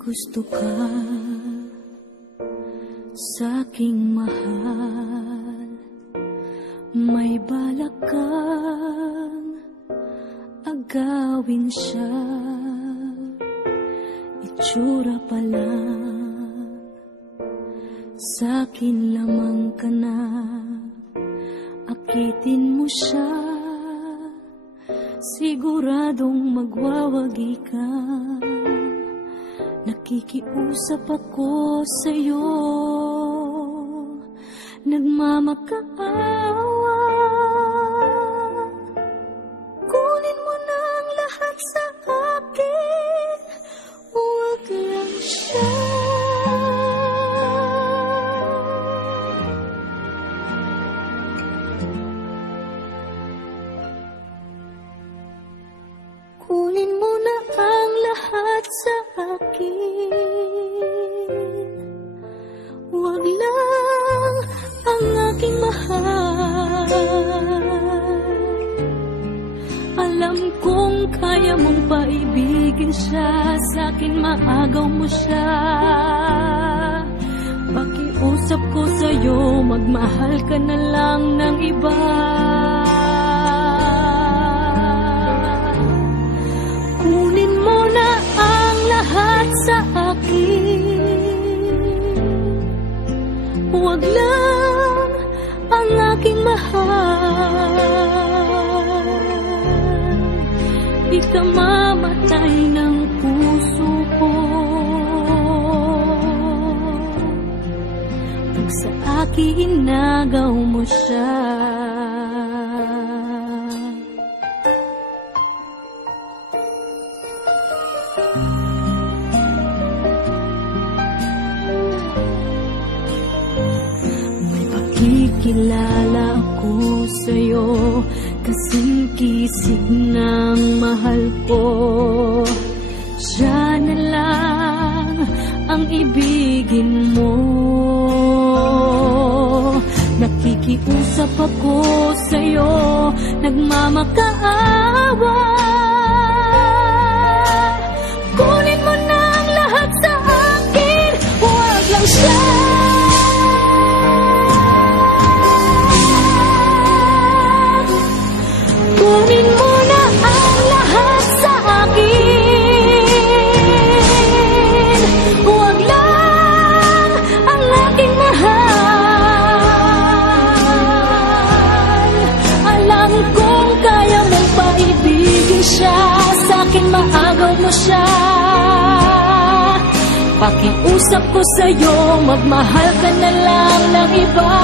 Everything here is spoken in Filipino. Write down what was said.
gusto ka sa'king mahal, may balak kang agawin siya. Itsura pa lang, sa'kin lamang ka na, akitin mo siya, siguradong magwawagi ka. Nakikiusap ako sa'yo, nagmamakaawa. Kunin mo na ang lahat sa akin, huwag lang siya. Kunin mo na ang lahat sa akin, huwag lang ang aking mahal. Alam kong kaya mong paibigin siya, sa'kin maagaw mo siya. Pakiusap ko sa'yo, magmahal ka na lang ng iba. Kunin mo na ang lahat sa akin, huwag lang ang aking mahal. Ikamamatay ng puso ko pag sa akin inagaw mo siya. May pakikilala ako sa'yo, kasing kisig ng mahal ko. Siya na lang ang ibigin mo. Nakikiusap ako sa'yo, nagmamakaawa. Kunin mo na ang lahat sa akin, huwag lang siya. Kunin mo na ang lahat sa akin, huwag lang ang aking mahal. Alam kong kaya mong paibigin siya, sa'kin maagaw mo siya. Pakiusap ko sa'yo, magmahal ka na lang ng iba.